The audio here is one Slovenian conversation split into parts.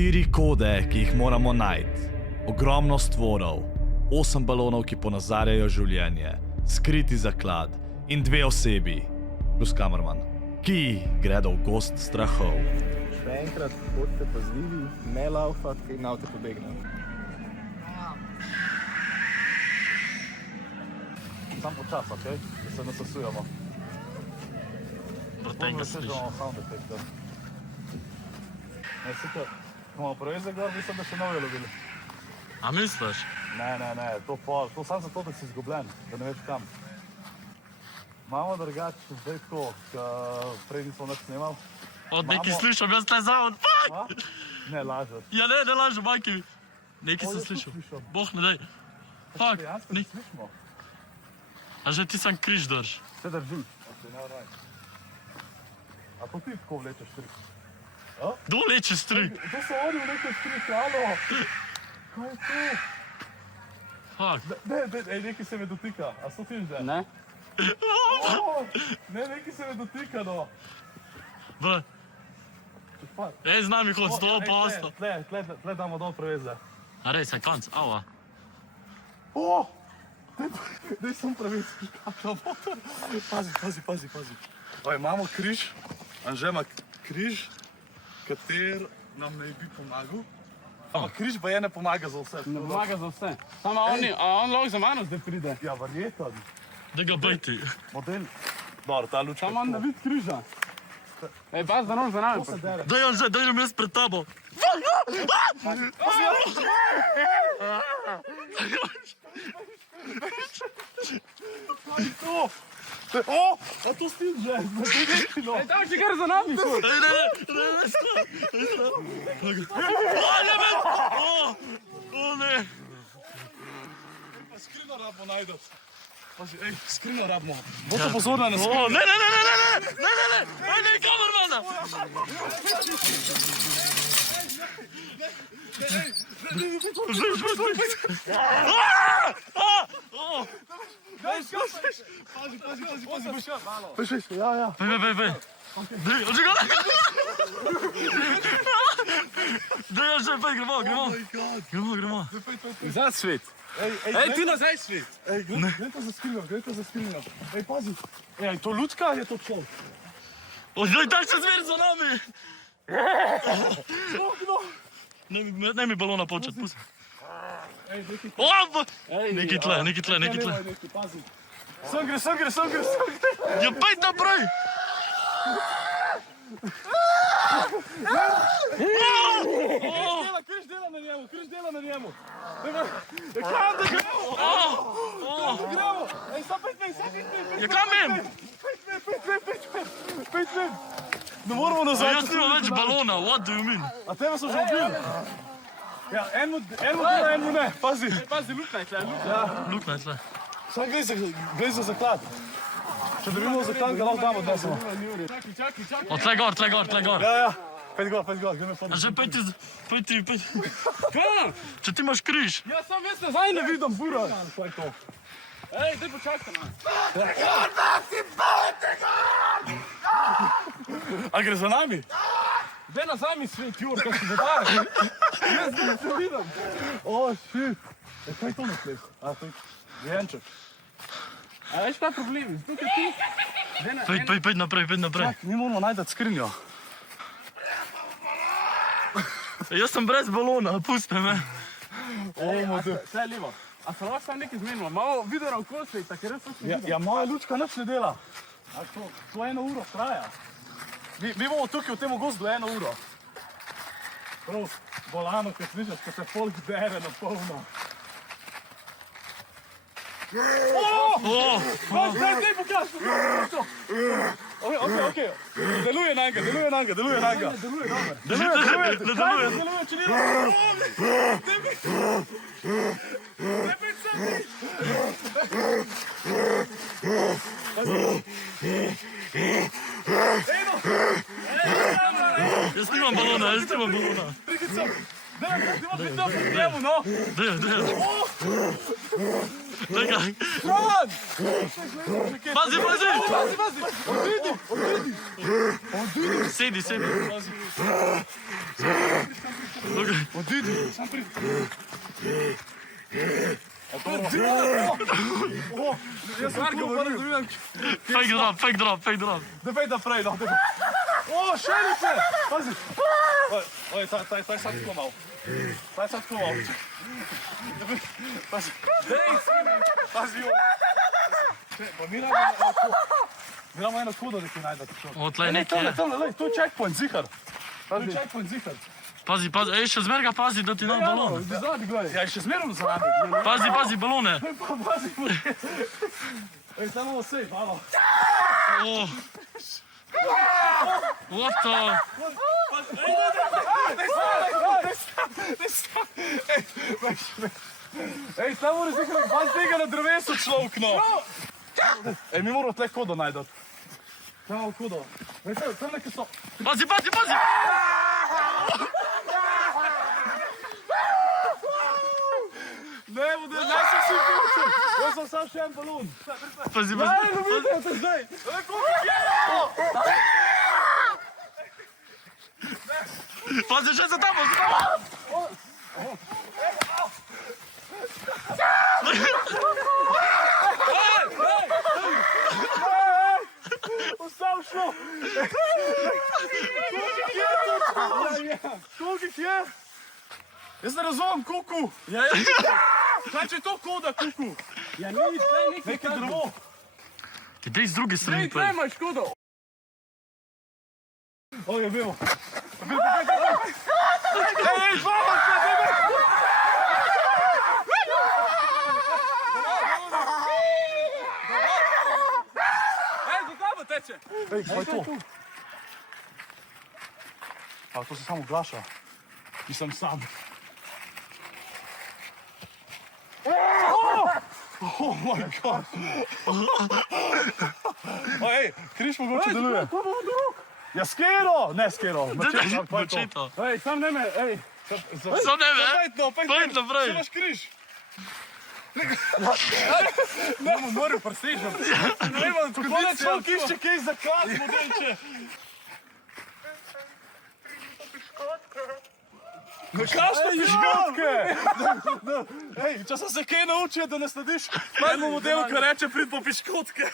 4 kode, ki jih moramo najti. Ogromno stvorov, 8 balonov, ki ponazarjajo življenje, skriti zaklad in 2 osebi, plus kamerman, ki gredo v gost strahov. Še enkrat, bodite pazljivi, ne laufati in avto pobegne. Sam počas, okej? Da se nasasujemo. Tenga sliši. Sound detektor. Ne, sicer, ko imamo preveze gor, mislim, da še novi lovili. A misliš? Ne, to samo zato, da si izgubljen, da ne veš kam. Imamo drugače zdaj tako, prej nismo nič snemal. Od nekaj slišam, jaz tle zavod, fuck! Ne, lažeš. Ja ne lažem, majke mi. Nekaj sem Jaz slišal. tudi slišam. Boh ne daj. Fuck, Dejansko ne slišimo. a že ti sam križ drž. Vse drži. Ok, ne vraj. A to ti tako vlečeš trik? Kdo leče strik? To so oni vlečeš trik, alo! Kaj je to? Fuck. Ne, nekaj se me dotika. A so ti že? Ne? Ne, nekaj se me dotika, no. Bro, ej, z nami hod, 100%. Tle damo dol preveze. A res, je konc, ava. O! Daj sem pravic, škapla motor. Pazi. Imamo križ, Anže ima križ, kater nam naj bi pomagal. Ampak križ pa je ne pomaga za vse. Ne pomaga za vse. Samo on lahko za mano zdaj pride. Ja, verjetno. Da ga bejti. Model. Dobro, ta lučka. Samo on ne vidi križa. Ej, pas da nam za nami. To se dere. Daj Anže, daj nam jaz pred tabo. O! A to stil že, no. Ej, tam še kar za nami. O ne. Skrino rabimo najdati. Pazi, ej, skrino rabimo. Bote pozorna na O, skrino. ne, ej, ne, kamermana. Pazi, ja. Bej. Daj, odžigaj. Daj, Anže, bej, gremo. Za svet. Ej, ti nazaj svet. Ej, gre to za skrino. Ej, pazi. Ej, to lučka ali je to pol? Daj se zver za nami. Ne mi balona počet, pusti. Ej, nekaj. Neki tle. Pazi. Sem gre. Ja, bej naprej. Križ dela na njemu. Kam da gremo? Ej, sam pet. Ja, kam im? Pet. Ne moramo nazaj. Jaz nimam več balona, what do you mean? A tebe so že ubili? Ja, enmu dela, enmu ne. Pazi. Pazi, luknja je tle. Luknja je tle. Sam gre za zaklad. Če dobimo zaklad, ga lahko damo desno. Čakaj. O, tle gor. Ja. Pet gor, gremo pod. A že pej ti. Kaj? Če ti imaš križ. Ja, sam veš nazaj ne vidim. Bura. Kaj je to? Ej, daj počakaj na. A gre za nami? Daj nazaj mi svet, Jur, kaj si zadaj. Jaz ne se vidim. O, shit. Kaj je to na tleh? A, to je jenček. A veš kaj je problem? Tukaj ti. Pej naprej. Čak, mi moramo najdati skrinjo. Jaz sem brez balona, pusti me. Tle levo. A se lahko sam nekaj zmenimo? Malo video na okol sveta, ker res sem Ja, moja lučka nič ne dela. A to 1 uro traja. Mi bomo tukaj v tem gozdu 1 uro. Prav, bolano, kad slišaš, kad se folk dere na polno. Daj pokaži! Okej. Deluje na njega. Deluje, če ni Jaz nimam balona. Daj, no! Daj. Čakaj. Ron! Pazi! Odidi! Sedi. Odidi, sam pridi. Jaz sem tako pa razumem. Fake drop. Da vej naprej, no. O, šelice! Pazi. Oj, taj sad tako malo. Pazi. Pazi. Pa mi imamo eno kodo, da ti najdete. O, tle nekje je. Tamle, tu je checkpoint, zihar. Tu je checkpoint, zihar. Pazi, ej, še zmerga pazi, da ti ne balon. Zadnji, gledaj. Ja, še zmerom zadnji. Pazi, balone. Pazi. Ej, samo malo sej, malo. O. What the? Ej, samo moraš nekaj, pazi tega na drevesu človek, no. Ej, mi moramo tle kodo najdati. Tamo kodo. Ej, tam nekaj so. Pazi! Ne, ne sem si kučil. Jaz sem sam še en balon. Pazi! Ej, ne vidim te zdaj. Ej, koliko je? Pazi, še za tamo! Ostal šlo. Koliko je? Jaz ne razumem, kuku. Kaj če je to koda, kuku? Ja, ni, tle Nekaj drevo. Dej z druge strani, tle imaš škodo. O, je bil. Ej, vama, Ej, do tamo teče. Ej, kaj je to? A, to se samo glaša. I sem sam. Oh my god. Ej, križ mogoče deluje. Ja, skero! Ne skero. Mačeto. Ej, sam ne me, ej. Sam ne ve. Pojď naprej. Če imaš križ. Ne bom moral presežem. Ne bom, kako da človek išče kaj za klad, modelče. No kakšne piškotke? Ej, če sem se kaj naučil, da ne slediš enemu modelu, ki reče prid po piškotke.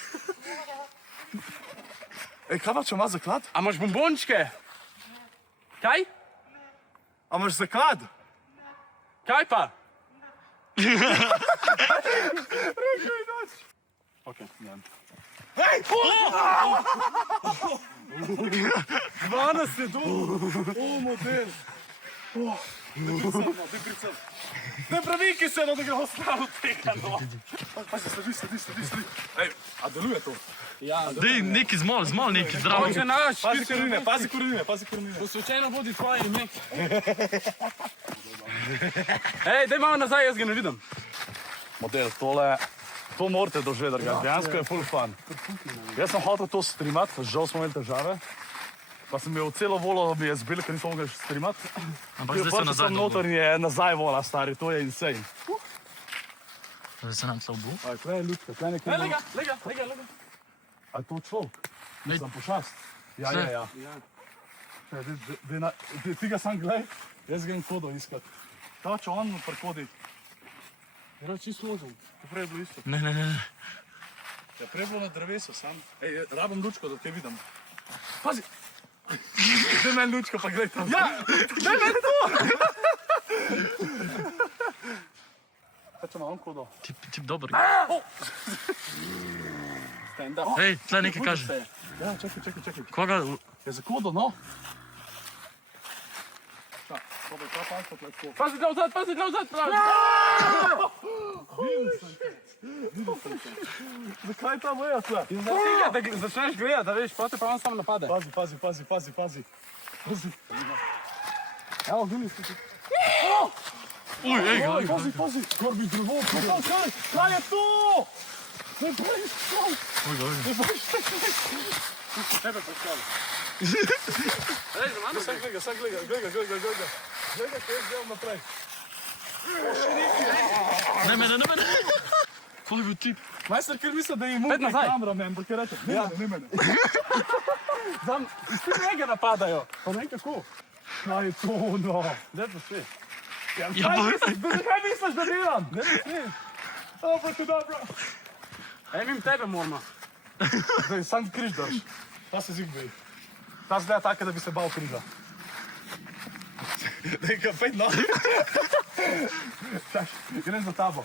Ej, kaj pa če imaš zaklad? A imaš bombončke? Kaj? A imaš zaklad? Kaj pa? Ok, ne vem. Ej! 12 je dol! O, model! Ne praviki se, no, da ga ostalo tega, no! Pazi, sledi. Ej, a deluje to? Ja, Dej neki zmal neki zdravo. Če naš, Pazi korenine. poslučajno bodi tvoje ime. Ej, daj malo nazaj, jaz ga ne vidim. Model, to morate doživeti, dejansko je full fun. Jaz sem hotel to streamati, žal smo imeli težave. Pa sem imel celo volo, mi je zbil, ker nisem mogel streamati. Ampak zdaj se nazaj sem noter in je nazaj vola, stari, to je insane. Zdaj se nam se obu. Aj, tle je ljudka, tle nekaj... Lega. A je to človek? Ne. Sem pošast. Ja. Ti ga sam glej, jaz grem kodo iskat. Kaj če on prekodi? Jaz čisto možem. Prej je bilo isto. Ne. Ja, prej je bilo na drevesu sam. Ej, rabim lučko, da te vidim. Pazi! Daj meni lučko, pa glej tam. Ja! Daj meni to! Kaj če ima on kodo? Tip dober. Stand up. Ej, tle nekaj kaže. Ja, čakaj. Koga? Je za kodo, no? Ta pansko tle tako. Pazi tle vzad, pravi. Zakaj ta meja tle? Da začneš gledati, da veš, potem pa on sam napade. Pazi. Evo, vidi se. Uj, ej, Oj, pazi, gor bi drevo. Kaj je to? Ne bojiš to? Ne bojiš to? Tebe poškali. Ej, za mano. Sam gleda. Gleda, kaj jaz delam naprej. Ne mene. Koliko je bil tip? Majster, ker misli, da je imel Pet nazaj. kameramen, pa kaj reče, ne mene. Svi njega napadajo. Pa ne vem kako. Kaj je to, no? Daj pa svi. Ja, Kaj misliš, da delam? O, pa to dobro. Mim tebe moramo. Zdaj, sam križ drž. Ta se zik boji. Ta zgleda taka, da bi se bal križa. Daj ga, pej no. Čaj, grem za tabo.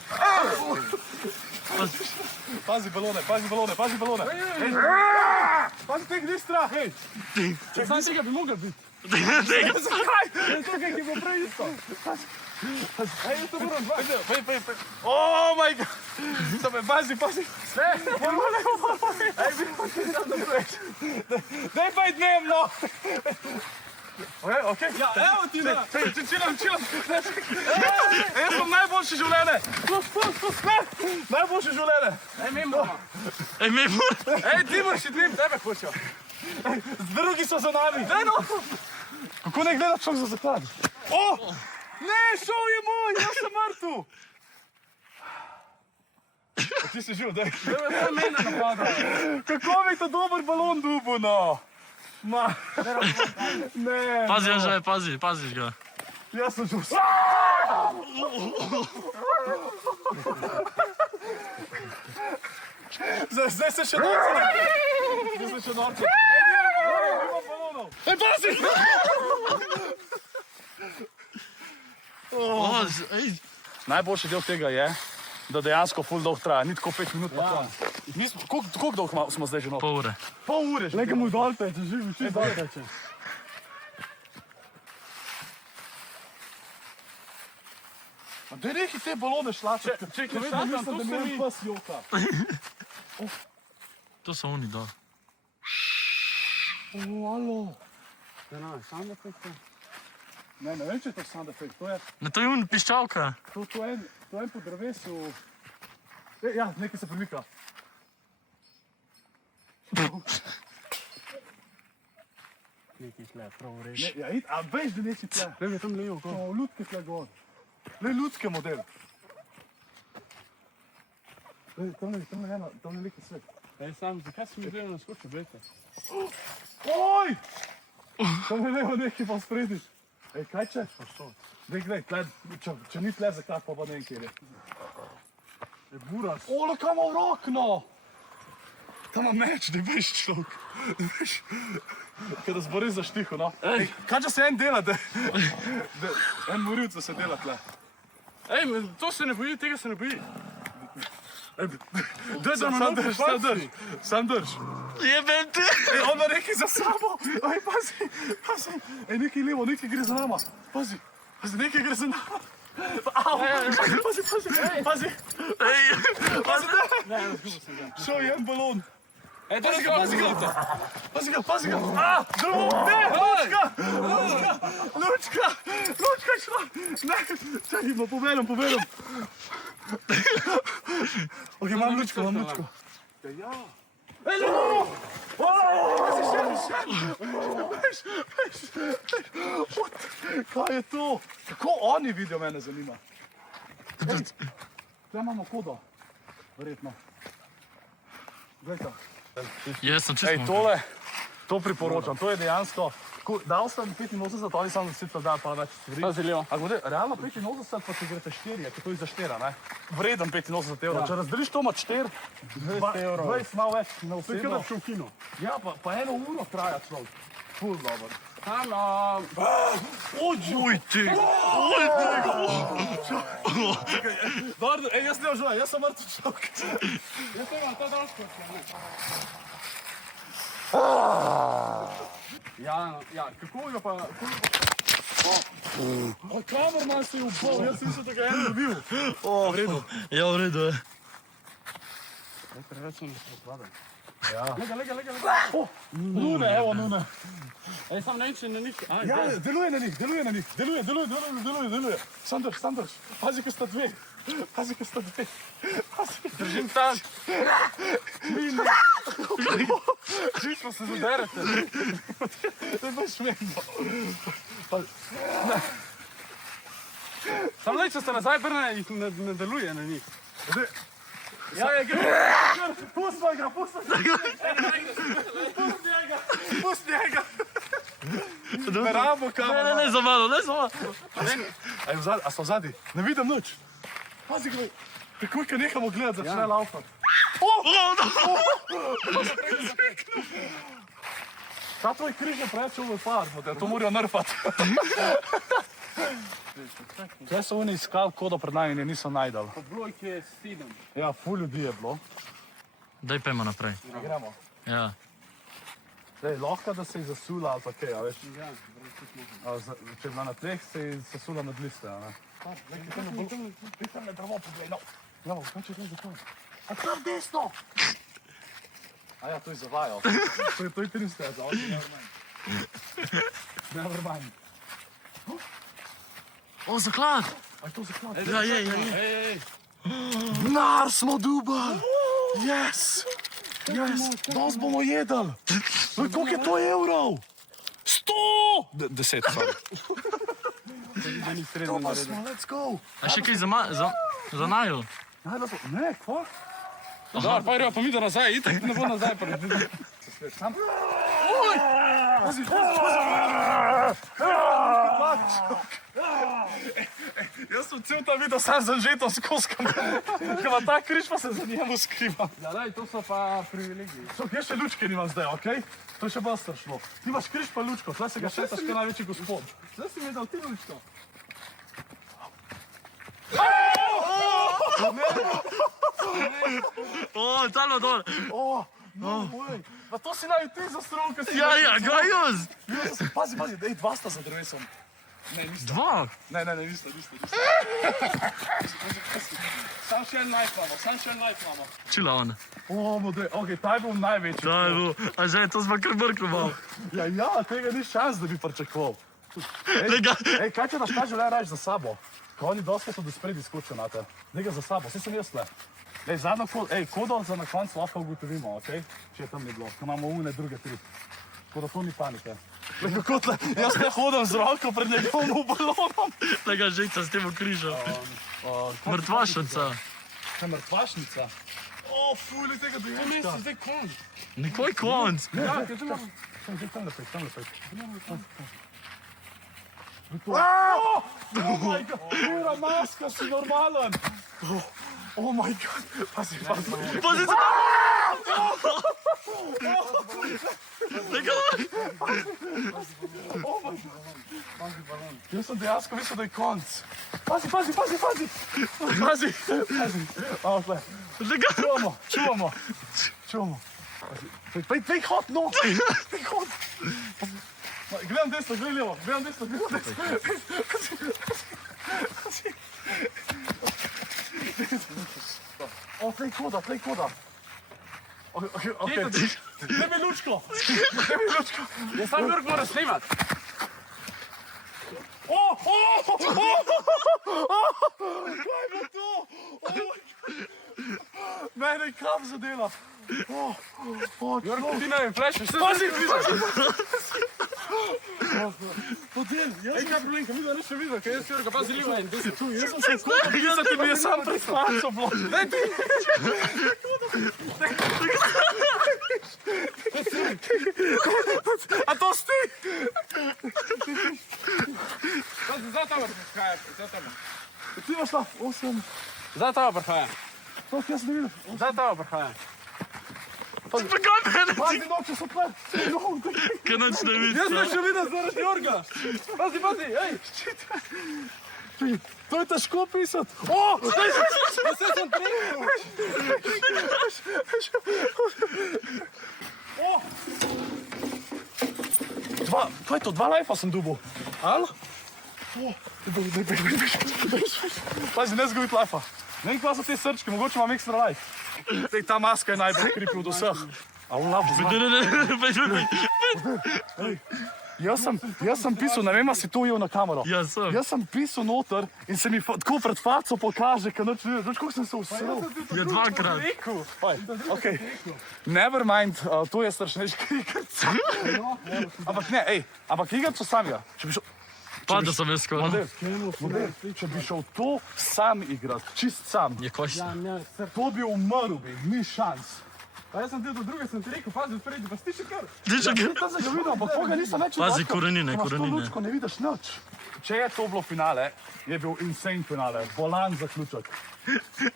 Pazi balone, pazi balone, pazi balone. Pazi te, gdje strah, hej. Če sam tega bi mogel biti. Zakaj? Tukaj, ki je bilo prej isto. Jaz to moram dva. Pej. Oh my god. Dobre, pazi, pazi. Daj pa idem, no. Okej. Ja, evo ti na. Čilam. Jaz sem najboljši življenje. Najboljši življenje. Mim moramo. mi moramo. Ti moraš iti, tebe hočejo. Drugi so za nami. Daj no. Kako ne gleda človek za zaklad? O! Ne, šov je moj, jaz sem mrtev. Ti si živ, daj. Daj me to mene napada. Kako mi to dober balon dubu, no? Ma. Ne. Pazi, Anže, paziš ga. Jaz sem živ. Zdaj se še norce. Zdaj se še norce. Nimam balonov. Pazi! Najboljši del tega je, da dejansko ful dolg traja, ni tako 5 minut pa konc. Koliko dolgo smo zdaj že noter? Pol ure. Pol ure že. Nekaj mu dol teče, živi, čisto dol teče. Daj neki te balone šlačati. Čekaj, Vedno šlačam, mislim, to da so mi mi. pas joka. To so oni dol. Alo. Ne, sam da to. Ne vem, če je to sound effect. Ne, to je un piščalka. To je en po drevesu. Ja, nekaj se premika. Nekaj tle, prav v reži. Ja, a veš, da neči tle. Glej, tam lejo, ko. O, lutke tle gor. Le lutke model. Tam je neki svet. Sam, zakaj si mi gledal na skoču, bejte? Oj! Tam je levo neki pa sprediš. Ej, kaj če? Dej, glej, tle, če ni tle, zakaj pa ne vem, kjer je. Je buras. Ole, kam ima v rok, no! Tam ima meč, da veš človek. Veš, kaj da zbori za štiho, no. Ej, kaj če se en dela, da en morilc se dela tle. Ej, to se ne boji, tega se ne boji. Sam drž. Jebem te. Ej, on ima nekaj za sabo. Ej, pazi. Ej, nekaj levo, nekaj gre za nama. Pazi, nekaj gre za nama. Au, pazi. Ej, Ne, zgubil sem ga. Šel je en balon. Ej, Pazi ga. A, drugo, ne, lučka je šla. Ne, čakaj, poveljam. Ok, imam lučko. Ja. Ej, no! Veš, kaj je to? Kako oni vidijo, mene zanima. Ej, tukaj imamo kodo, verjetno. Glejte. jaz sem čisto. Ej, to priporočam, to je dejansko. Dal sem 85, oni sam sicer dal pa več stvari. Pazi levo. A gledaj, realno 85, pa če greste 4, je to je za 4, ne? Vreden 85 evrov. Če razdeliš to med 4, 200 evrov. 20 malo več na To je kot da osebo. bi šel v kino. Ja, pa 1 uro traja človek. Ful dobro. Tam, Uj, ti. Dobro, ej, jaz ne uživam, jaz sem mrtev človek. jaz to imam, to dol skoči. Ja, kako ga pa... O, kamerman se je upal, jaz sem mislil, da ga je en dobil. V redu. Ja, v redu je. Preveč sem odpadal. Ja. Lega. Nune, evo nune. Ej, sam ne vem, če na njih... Ja, deluje na njih. Deluje. Sam drž. Pazi, ko sta dve. Držim tam. Čisto se zaderete. To je baš šmendo. Sam le, če ste nazaj brne, jih ne deluje na njih. Ja, pusti ga. Pusti njega. Ne rabo Ne, kamera. ne, za malo, ne za malo. A so zadnji? Ne vidim nič. Pazi, gledaj. Takoj, ko nehamo gledati, začne laufati. Ta tvoj križ je preveč overpowered, model, to morajo nerfati. Kaj so oni iskali kodo pred nami in je niso najdali? Po brojki je 7. Ja, ful ljudi je bilo. Daj pojmo naprej. Gremo. Ja. Dej, lahko da se je zasula ali pa kaj, a veš. Ja, Če je bila na tleh, se je zasula med liste, a ne. Ti tam na drevo poglej, no. Gremo, kaj če je to zakon? A tam desno! A ja, to je zavajal. To je 300, za ovdje, never mind. O, zaklad! A je to zaklad? Ja, je. Ej, Nar smo dubali! Yes! Yes! Danes bomo jedli! Koliko je to evrov? 100! 10, sorry. da ni To srednjo pa naredil. smo, let's go! A še kaj za naju? Ne, kva? Dobro, pa gremo pa mi do nazaj, itak ne bo nazaj. Sam? Jaz sem cel ta video sam zanžeto s koskom. Ker ima ta križ, pa se za njemu skriva. Ja, daj, to so pa privilegiji. Jaz še lučke nimam zdaj, okej? To je še bolj strašno. Ti imaš križ pa lučko, tle se ga šetaš kot največji gospod. Zdaj si mi dal ti lučko. O, talo dol. No way. Pa to si naj ti za stronke si. Ja, ga jaz. Pazi, ej, dva sta za drevesom. Ne, nista. Dva. Ne, nista. Sam še en light imamo. Čila on. O, model, okej, ta je bil največji. Daj, bo. A že, to smo kar brklo malo. Ja, tega ni šans, da bi pričakoval. Lega. Ej, kaj če daš kaže le rač za sabo? Ko oni dosti tudi spredi skočijo na te. Nekaj za sabo, vse sem jaz le. Ej, zadnjo kodo za na koncu lahko ugotovimo, okej? Če je tam ni bilo, ko imamo une druge tri. Tako da to ni panike. Lej, kako tle, jaz ne hodim z roko pred njegovim balonom. Lega žica s tem križem. Mrtvašnica. Kaj mrtvašnica? O, fuli tega To doječka. mesto zdaj konj. Nikoj konc. Ja, ker tu imamo. Tam lepej. Oh my god, pura maska, si normalen. Oh my god, pazi. Pazi se. Lega. Jaz sem dejansko mislil, da je konc. Pazi. Lega. Čuvamo. Pej hod, no. Pej hod. Gledam desno, gledam levo. O, tlej koda. Okej. Daj mi lučko. Jaz sam Jurk mora snimat. Kaj je to? Mene kam zadela. Jurk, ti ne vem, flash, vse Pazi. Ej, kaj problem, kaj videl, nisem videl, kaj jaz Jurka, pazi livo in desno. Jaz sem se skupaj, da ti mi je sam pred facom bilo. Daj ti. A to si ti? Pazi, zdaj tamo prihaja, zdaj tamo. Ti imaš ta 8. Zdaj tamo prihaja. To jaz ne vidim. Zdaj tamo prihaja. Spokaj mene. Pazi, noče so tle. Kaj noč ne vidiš. Jaz ne še videl zaradi Jurga. Pazi, ej. To je težko pisati. Jaz sem prijel. Kaj je to? 2 lajfa sem dubil. Al? Pazi, ne zgubiti lajfa. Ne vem, kva so te srčke, mogoče imam ekstra lajf. Ta maska je najbolj kripi od vseh. Jaz sem pisal, ne vem, a si to ujel na kamero. Ja, sem. Jaz sem pisal noter in se mi tako pred faco pokaže, ker noč ne veš, kako sem se usrel. Je dvakrat. Okej, never mind, to je strašneški igrc. Ampak ne, ampak igrco sam je. Če bi šel, Padel sem jaz skoraj. če bi šel to sam igrat, čist sam, Je koš. to bi umrl, ni šans. A jaz sem del do druge, sem ti rekel, pazi, odpredi, pa stiši kar. Diče, Tam sem ga videl, ampak koga nisem več Pazi, videl. korenine, Imaš to korenine. lučko, ne vidiš nič. Če je to bilo finale, je bil insane finale, bolan zaključek.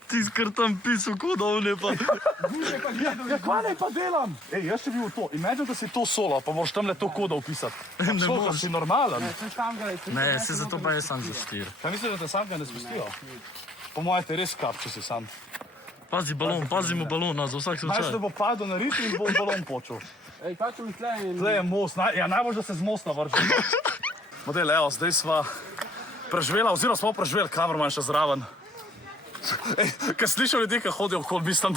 ti si kar tam pisal, kot da ne pa. Ja, kaj naj pa delam? Ej, jaz še bil to. Imagine, da si to solo, pa moraš tamle to kodo upisati. Ne Šlo, da moreš. si normalen. Sem sam ga, Ne, se zato pa je sam za štir. Kaj misliš, da te sam ga ne spustijo? Po mojem te res kap, če si sam. Pazi balon, pazimo balona, za vsak Znaš, da slučaj. bo padel na rit in bo balon počel. Ej, kaj če mi tle in... Tle je most, ja, najbolj, da se z mosta vrže. Model, evo, zdaj sva preživela, oziroma smo preživeli, kamerman še zraven. Ej, kad slišam ljudi, ki hodijo okoli, mislim,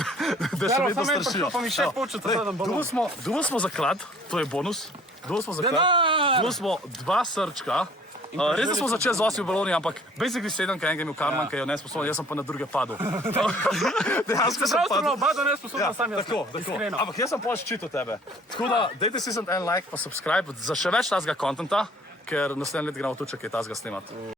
da še vedno strašijo. Pa mi še početi, da dam balon. Dobil smo zaklad, to je bonus. Dobil smo zaklad. Denar! Dobil smo 2 srčka. Res da smo začeli z 8 baloni, ampak basically 7, kaj enega imel karman, ki je nesposoben, jaz sem pa na druge padel. Dejansko sem Prav sem padel. oba nesposobna, sam jaz. Tako. Iskreno. Ampak jaz sem pa ščitil tebe. Tako da, dajte si en like pa subscribe za še več tazga kontenta, ker naslednje leto gremo tudi še kaj tazga snemati.